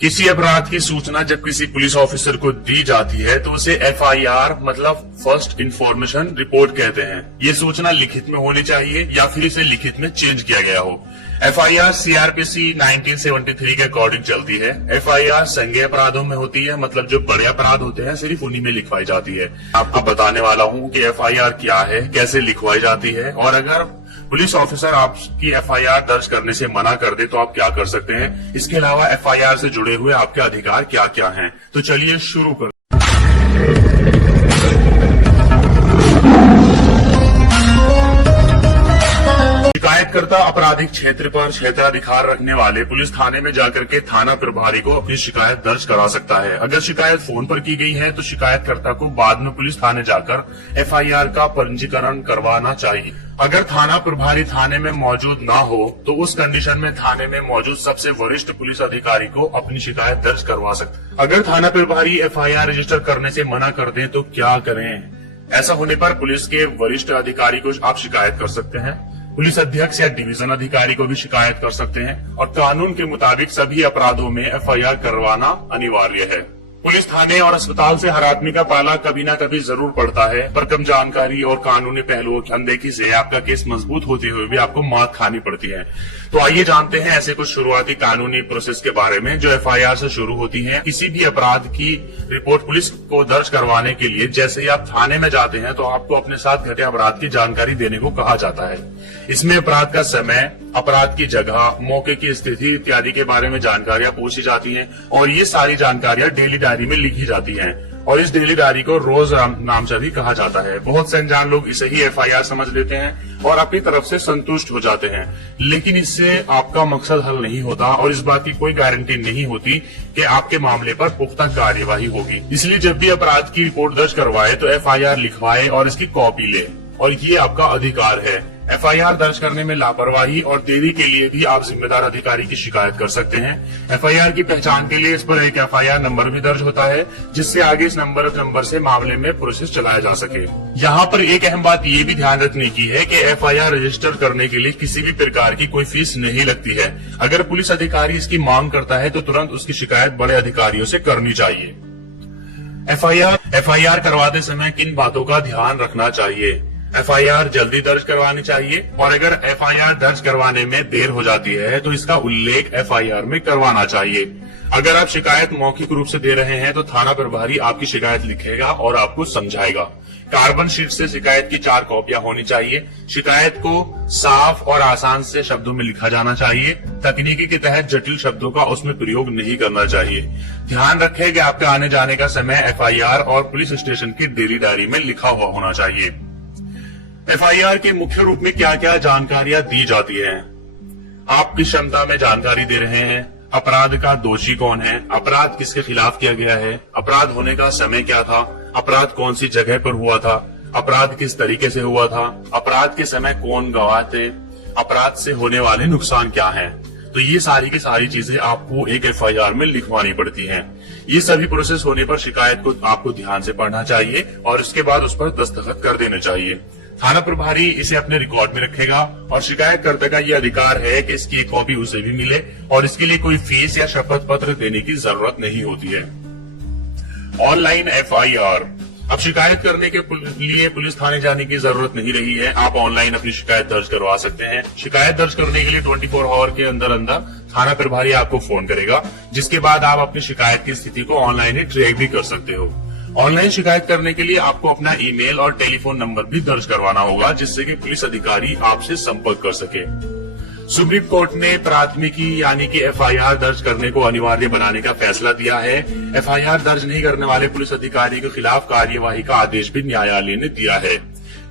किसी अपराध की सूचना जब किसी पुलिस ऑफिसर को दी जाती है तो उसे एफआईआर मतलब फर्स्ट इंफॉर्मेशन रिपोर्ट कहते हैं। ये सूचना लिखित में होनी चाहिए या फिर इसे लिखित में चेंज किया गया हो। एफआईआर सीआरपीसी 1973 के अकॉर्डिंग चलती है। एफआईआर संज्ञेय अपराधों में होती है, मतलब जो बड़े अपराध होते हैं सिर्फ उन्हीं में लिखवाई जाती है। आपको बताने वाला हूँ कि एफआईआर क्या है, कैसे लिखवाई जाती है, और अगर पुलिस ऑफिसर आपकी एफआईआर दर्ज करने से मना कर दे तो आप क्या कर सकते हैं। इसके अलावा एफआईआर से जुड़े हुए आपके अधिकार क्या क्या हैं। तो चलिए शुरू कर। शिकायतकर्ता आपराधिक क्षेत्र पर क्षेत्राधिकार रखने वाले पुलिस थाने में जाकर के थाना प्रभारी को अपनी शिकायत दर्ज करा सकता है। अगर शिकायत फोन पर की गई है तो शिकायतकर्ता को बाद में पुलिस थाने जाकर एफआईआर का पंजीकरण करवाना चाहिए। अगर थाना प्रभारी थाने में मौजूद ना हो तो उस कंडीशन में थाने में मौजूद सबसे वरिष्ठ पुलिस अधिकारी को अपनी शिकायत दर्ज करवा सकते हैं। अगर थाना प्रभारी एफआईआर रजिस्टर करने से मना कर दें तो क्या करें। ऐसा होने पर पुलिस के वरिष्ठ अधिकारी को आप शिकायत कर सकते हैं। पुलिस अध्यक्ष या डिवीजन अधिकारी को भी शिकायत कर सकते हैं, और कानून के मुताबिक सभी अपराधों में एफआईआर करवाना अनिवार्य है। पुलिस थाने और अस्पताल से हर आदमी का पाला कभी ना कभी जरूर पड़ता है, पर कम जानकारी और कानूनी पहलुओं की अनदेखी से आपका केस मजबूत होते हुए भी आपको मात खानी पड़ती है। तो आइए जानते हैं ऐसे कुछ शुरुआती कानूनी प्रोसेस के बारे में जो एफआईआर से शुरू होती है। किसी भी अपराध की रिपोर्ट पुलिस को दर्ज करवाने के लिए जैसे ही आप थाने में जाते हैं तो आपको अपने साथ घटे अपराध की जानकारी देने को कहा जाता है। इसमें अपराध का समय, अपराध की जगह, मौके की स्थिति इत्यादि के बारे में जानकारियां पूछी जाती हैं, और ये सारी जानकारियां डेली डायरी में लिखी जाती हैं, और इस डेली डायरी को रोज नाम से भी कहा जाता है। बहुत से अनजान लोग इसे ही एफआईआर समझ लेते हैं और अपनी तरफ से संतुष्ट हो जाते हैं, लेकिन इससे आपका मकसद हल नहीं होता और इस बात की कोई गारंटी नहीं होती कि आपके मामले पर पुख्ता कार्यवाही होगी। इसलिए जब भी अपराध की रिपोर्ट दर्ज करवाए तो एफआईआर लिखवाए और इसकी कॉपी ले, और ये आपका अधिकार है। एफआईआर दर्ज करने में लापरवाही और देरी के लिए भी आप जिम्मेदार अधिकारी की शिकायत कर सकते हैं। एफआईआर की पहचान के लिए इस पर एक एफआईआर नंबर भी दर्ज होता है, जिससे आगे इस नंबर से मामले में प्रोसेस चलाया जा सके। यहाँ पर एक अहम बात ये भी ध्यान रखने की है कि एफआईआर रजिस्टर करने के लिए किसी भी प्रकार की कोई फीस नहीं लगती है। अगर पुलिस अधिकारी इसकी मांग करता है तो तुरंत उसकी शिकायत बड़े अधिकारियों से करनी चाहिए। एफआईआर करवाते समय किन बातों का ध्यान रखना चाहिए। एफआईआर जल्दी दर्ज करवानी चाहिए, और अगर एफआईआर दर्ज करवाने में देर हो जाती है तो इसका उल्लेख एफआईआर में करवाना चाहिए। अगर आप शिकायत मौखिक रूप से दे रहे हैं तो थाना प्रभारी आपकी शिकायत लिखेगा और आपको समझाएगा। कार्बन शीट से शिकायत की 4 कॉपियां होनी चाहिए। शिकायत को साफ और आसान से शब्दों में लिखा जाना चाहिए। तकनीकी के तहत जटिल शब्दों का उसमें प्रयोग नहीं करना चाहिए। ध्यान रखें कि आपके आने जाने का समय एफआईआर और पुलिस स्टेशन की डेली डायरी में लिखा हुआ होना चाहिए। एफआईआर के मुख्य रूप में क्या क्या जानकारियां दी जाती हैं। आप किस क्षमता में जानकारी दे रहे हैं, अपराध का दोषी कौन है, अपराध किसके खिलाफ किया गया है, अपराध होने का समय क्या था, अपराध कौन सी जगह पर हुआ था, अपराध किस तरीके से हुआ था, अपराध के समय कौन गवाह थे, अपराध से होने वाले नुकसान क्या हैं। तो ये सारी की सारी चीजें आपको एक एफआईआर में लिखवानी पड़ती हैं। ये सभी प्रोसेस होने पर शिकायत को आपको ध्यान से पढ़ना चाहिए और उसके बाद उस पर दस्तखत कर देने चाहिए। थाना प्रभारी इसे अपने रिकॉर्ड में रखेगा, और शिकायतकर्ता का ये अधिकार है कि इसकी एक कॉपी उसे भी मिले, और इसके लिए कोई फीस या शपथ पत्र देने की जरूरत नहीं होती है। Online FIR. अब शिकायत करने के लिए पुलिस थाने जाने की जरूरत नहीं रही है। आप ऑनलाइन अपनी शिकायत दर्ज करवा सकते हैं। शिकायत दर्ज करने के लिए 24 आवर के अंदर अंदर थाना प्रभारी आपको फोन करेगा, जिसके बाद आप अपनी शिकायत की स्थिति को ऑनलाइन ही ट्रैक भी कर सकते हो। ऑनलाइन शिकायत करने के लिए आपको अपना ईमेल और टेलीफोन नंबर भी दर्ज करवाना होगा, जिससे कि पुलिस अधिकारी आपसे संपर्क कर सके। सुप्रीम कोर्ट ने प्राथमिकी यानी कि एफआईआर दर्ज करने को अनिवार्य बनाने का फैसला दिया है। एफआईआर दर्ज नहीं करने वाले पुलिस अधिकारी के खिलाफ कार्यवाही का आदेश भी न्यायालय ने दिया है।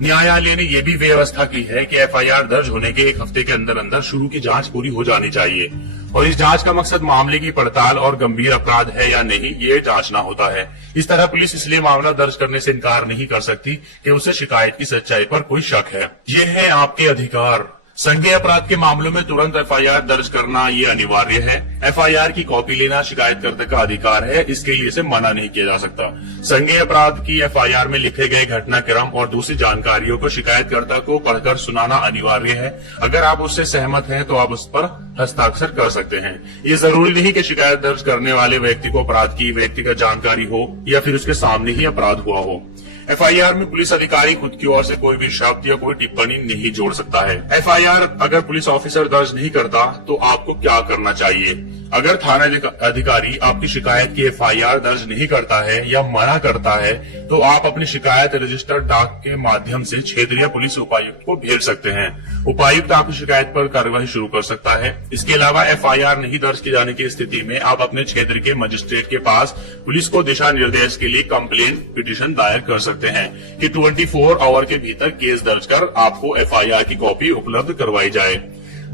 न्यायालय ने यह भी व्यवस्था की है कि एफआईआर दर्ज होने के 1 हफ्ते के अंदर अंदर शुरू की जांच पूरी हो जानी चाहिए, और इस जांच का मकसद मामले की पड़ताल और गंभीर अपराध है या नहीं ये जांचना होता है। इस तरह पुलिस इसलिए मामला दर्ज करने से इनकार नहीं कर सकती कि उसे शिकायत की सच्चाई पर कोई शक है। ये है आपके अधिकार। संज्ञेय अपराध के मामलों में तुरंत एफआईआर दर्ज करना ये अनिवार्य है। एफआईआर की कॉपी लेना शिकायतकर्ता का अधिकार है, इसके लिए इसे मना नहीं किया जा सकता। संज्ञेय अपराध की एफआईआर में लिखे गए घटनाक्रम और दूसरी जानकारियों को शिकायतकर्ता को पढ़कर सुनाना अनिवार्य है। अगर आप उससे सहमत हैं तो आप उस पर हस्ताक्षर कर सकते हैं। ये जरूरी नहीं कि शिकायत दर्ज करने वाले व्यक्ति को अपराध की व्यक्तिगत जानकारी हो या फिर उसके सामने ही अपराध हुआ हो। एफआईआर में पुलिस अधिकारी खुद की ओर से कोई भी शब्द या कोई टिप्पणी नहीं जोड़ सकता है। एफआईआर अगर पुलिस ऑफिसर दर्ज नहीं करता तो आपको क्या करना चाहिए? अगर थाना अधिकारी आपकी शिकायत की एफआईआर दर्ज नहीं करता है या मना करता है तो आप अपनी शिकायत रजिस्टर्ड डाक के माध्यम से क्षेत्रीय पुलिस उपायुक्त को भेज सकते हैं। उपायुक्त आपकी शिकायत पर कार्रवाई शुरू कर सकता है। इसके अलावा एफआईआर नहीं दर्ज किए जाने की स्थिति में आप अपने क्षेत्र के मजिस्ट्रेट के पास पुलिस को दिशा निर्देश के लिए कंप्लेंट पिटीशन दायर कर सकते हैं कि 24 आवर के भीतर केस दर्ज कर आपको एफआईआर की कॉपी उपलब्ध करवाई जाए।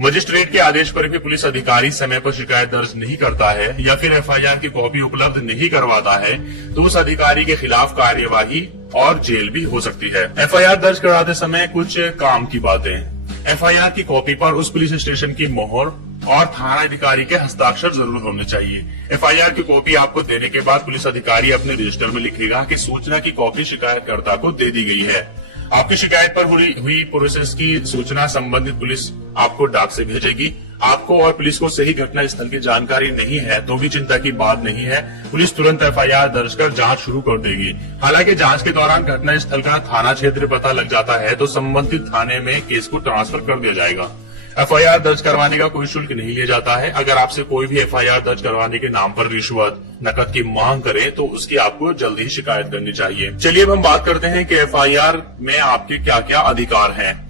मजिस्ट्रेट के आदेश पर भी पुलिस अधिकारी समय पर शिकायत दर्ज नहीं करता है या फिर एफआईआर की कॉपी उपलब्ध नहीं करवाता है तो उस अधिकारी के खिलाफ कार्यवाही और जेल भी हो सकती है। एफआईआर दर्ज कराते समय कुछ काम की बातें। एफआईआर की कॉपी पर उस पुलिस स्टेशन की मोहर और थाना अधिकारी के हस्ताक्षर जरूर होने चाहिए। एफआईआर की कॉपी आपको देने के बाद पुलिस अधिकारी अपने रजिस्टर में लिखेगा कि सूचना की कॉपी शिकायतकर्ता को दे दी गई है। आपकी शिकायत पर हुई प्रोसेस की सूचना संबंधित पुलिस आपको डाक से भेजेगी। आपको और पुलिस को सही घटना स्थल की जानकारी नहीं है तो भी चिंता की बात नहीं है, पुलिस तुरंत एफआईआर दर्ज कर जांच शुरू कर देगी। हालांकि जांच के दौरान घटना स्थल का थाना क्षेत्र पता लग जाता है तो संबंधित थाने में केस को ट्रांसफर कर दिया जाएगा। एफआईआर दर्ज करवाने का कोई शुल्क नहीं लिया जाता है। अगर आपसे कोई भी एफआईआर दर्ज करवाने के नाम पर रिश्वत, नकद की मांग करे तो उसकी आपको जल्दी ही शिकायत करनी चाहिए। चलिए अब हम बात करते हैं कि एफआईआर में आपके क्या क्या अधिकार हैं।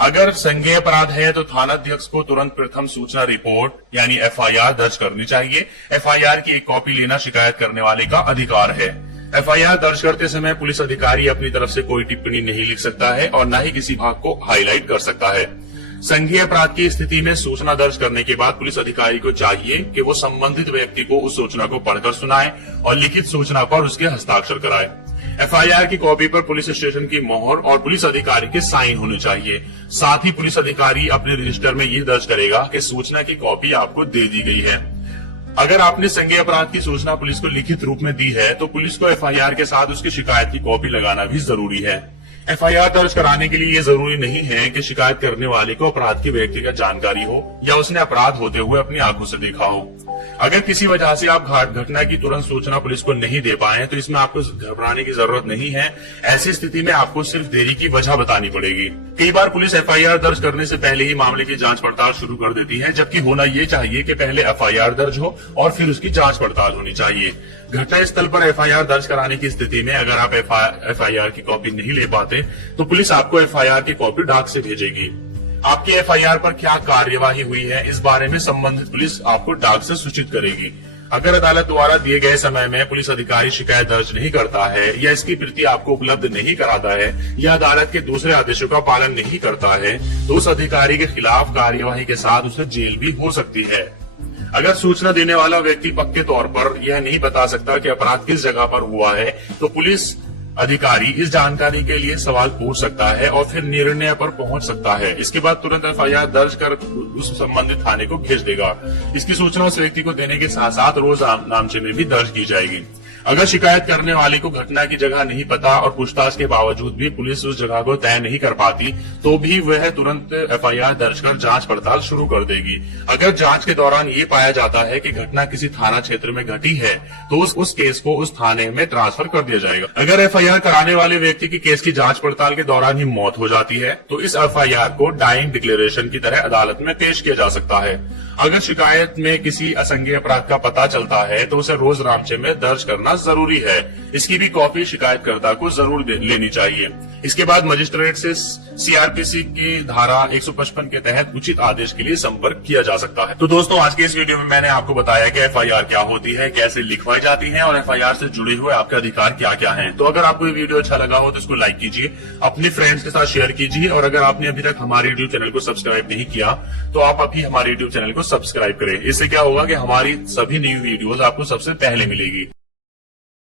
अगर संज्ञेय अपराध है तो थानाध्यक्ष को तुरंत प्रथम सूचना रिपोर्ट यानी एफआईआर दर्ज करनी चाहिए। एफआईआर की एक कॉपी लेना शिकायत करने वाले का अधिकार है। एफआईआर दर्ज करते समय पुलिस अधिकारी अपनी तरफ से कोई टिप्पणी नहीं लिख सकता है और न ही किसी भाग को हाईलाइट कर सकता है। संज्ञेय अपराध की स्थिति में सूचना दर्ज करने के बाद पुलिस अधिकारी को चाहिए कि वो संबंधित व्यक्ति को उस सूचना को पढ़कर सुनाए और लिखित सूचना पर उसके हस्ताक्षर कराए। एफआईआर की कॉपी पर पुलिस स्टेशन की मोहर और पुलिस अधिकारी के साइन होने चाहिए। साथ ही पुलिस अधिकारी अपने रजिस्टर में ये दर्ज करेगा कि सूचना की कॉपी आपको दे दी गई है। अगर आपने संज्ञेय अपराध की सूचना पुलिस को लिखित रूप में दी है तो पुलिस को एफआईआर के साथ उसकी शिकायत की कॉपी लगाना भी जरूरी है। एफआईआर दर्ज कराने के लिए ये जरूरी नहीं है कि शिकायत करने वाले को अपराध की व्यक्तिगत जानकारी हो या उसने अपराध होते हुए अपनी आंखों से देखा हो। अगर किसी वजह से आप घटना की तुरंत सूचना पुलिस को नहीं दे पाए तो इसमें आपको घबराने की जरूरत नहीं है। ऐसी स्थिति में आपको सिर्फ देरी की वजह बतानी पड़ेगी। कई बार पुलिस एफआईआर दर्ज करने से पहले ही मामले की जांच पड़ताल शुरू कर देती है, जबकि होना ये चाहिए कि पहले एफआईआर दर्ज हो और फिर उसकी जांच पड़ताल होनी चाहिए। घटना स्थल पर एफआईआर दर्ज कराने की स्थिति में अगर आप एफआईआर की कॉपी नहीं ले पाते तो पुलिस आपको एफआईआर की कॉपी डाक से भेजेगी। आपकी एफआईआर पर क्या कार्यवाही हुई है इस बारे में संबंधित पुलिस आपको डाक से सूचित करेगी। अगर अदालत द्वारा दिए गए समय में पुलिस अधिकारी शिकायत दर्ज नहीं करता है या इसकी प्रति आपको उपलब्ध नहीं कराता है या अदालत के दूसरे आदेशों का पालन नहीं करता है तो उस अधिकारी के खिलाफ कार्यवाही के साथ उसे जेल भी हो सकती है। अगर सूचना देने वाला व्यक्ति पक्के तौर पर यह नहीं बता सकता कि अपराध किस जगह पर हुआ है तो पुलिस अधिकारी इस जानकारी के लिए सवाल पूछ सकता है और फिर निर्णय पर पहुंच सकता है। इसके बाद तुरंत एफआईआर दर्ज कर उस संबंधित थाने को भेज देगा। इसकी सूचना उस व्यक्ति को देने के साथ साथ रोज नामचे में भी दर्ज की जाएगी। अगर शिकायत करने वाले को घटना की जगह नहीं पता और पूछताछ के बावजूद भी पुलिस उस जगह को तय नहीं कर पाती तो भी वह तुरंत एफआईआर दर्ज कर जांच पड़ताल शुरू कर देगी। अगर जांच के दौरान ये पाया जाता है कि घटना किसी थाना क्षेत्र में घटी है तो उस केस को उस थाने में ट्रांसफर कर दिया जाएगा। अगर एफआईआर कराने वाले व्यक्ति की केस की जांच पड़ताल के दौरान ही मौत हो जाती है तो इस एफआईआर को डाइंग डिक्लेरेशन की तरह अदालत में पेश किया जा सकता है। अगर शिकायत में किसी असंज्ञेय अपराध का पता चलता है तो उसे रोज रामचे में दर्ज करना जरूरी है। इसकी भी कॉपी शिकायतकर्ता को जरूर लेनी चाहिए। इसके बाद मजिस्ट्रेट से सीआरपीसी की धारा 155 के तहत उचित आदेश के लिए संपर्क किया जा सकता है। तो दोस्तों आज के इस वीडियो में मैंने आपको बताया कि एफआईआर क्या होती है, कैसे लिखवाई जाती है और एफआईआर से जुड़े हुए आपके अधिकार क्या क्या हैं। तो अगर आपको ये वीडियो अच्छा लगा हो तो इसको लाइक कीजिए, अपने फ्रेंड्स के साथ शेयर कीजिए और अगर आपने अभी तक हमारे यूट्यूब चैनल को सब्सक्राइब नहीं किया तो आप अभी हमारे यूट्यूब चैनल को सब्सक्राइब करें। इससे क्या होगा कि हमारी सभी न्यू वीडियोस आपको सबसे पहले मिलेगी।